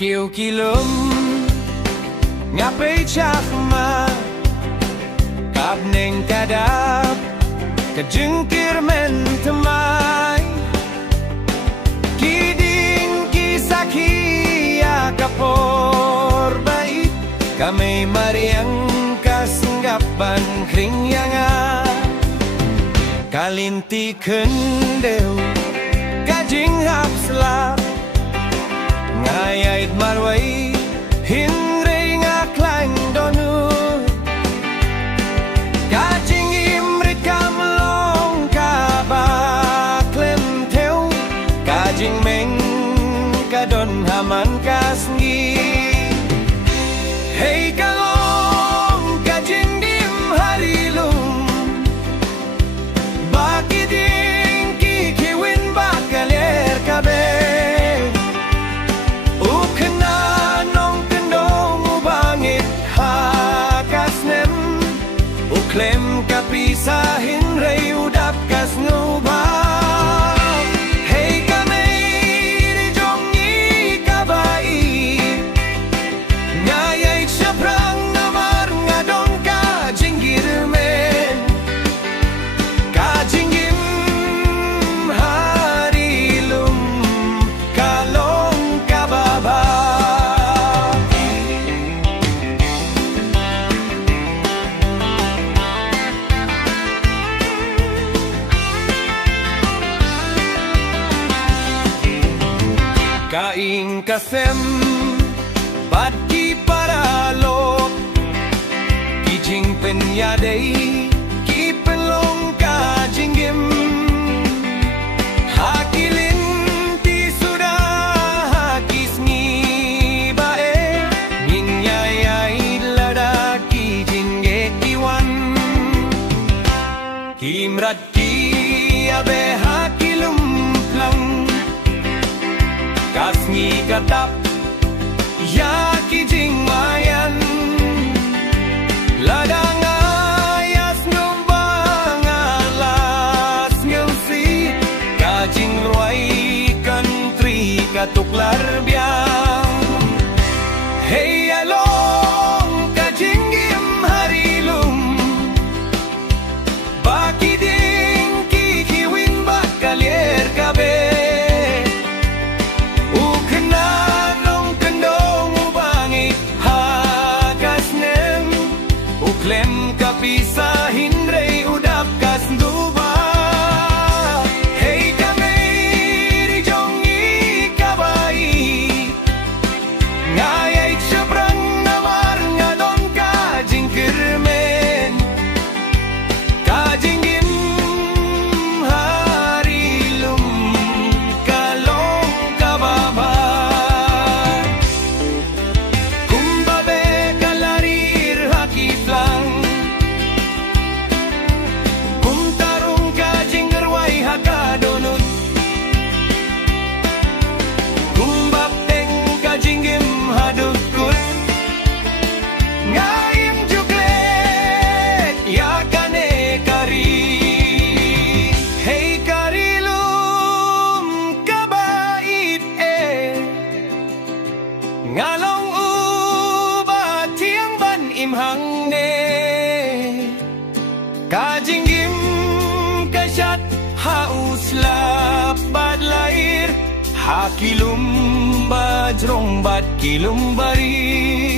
kiêu kilum ngapai chakma kap neng kadap kejengkir mentemai kiding kisakia kapor bait kami mariang kasenggapan kring yanga kalinti kendeu kajing hap selap ngayait marwai hinrei ngaklang donu kajing imrit kamlong kabaklem teu kajing meng kadon haman kasngi hey kalong kajing dim harilum baki ding kikiwin bakaler kabe klem kapisahin rey udap kas ngubah hey kamay di jongi kabai ngayay syaprang namar ngadon ka jinggirmen kajinggim harilum kalong kababa kaing kasem badki paralok kijing penyadai ki pelong kajinggim hakilin ti sudah hakisngi bae minyayai lada kijingge kiwan kimrat ki abe hakilum plang kasngi katap ya kijing mayan ladang ayas ngubang alas ngeusi kajing ruai kantri katuklar biang hey along kajing gim harilum baki ding kikiwin bakalier kabe klem kapisahin rey udap kas duba hey kamay di jongi kabai ngayay syaprang namar ngadon kajing kirmen kajinggim harilum kalong kababa kumbabe kalarir hakiflang hakadonut kumbap teng kajinggim hadukut ngayim juklet ya kane kari hey karilum kabait ngalong ubat tiang ban imhang ne kajinggim kasyat haus lapat lair hakilum bajrong bat kilum bari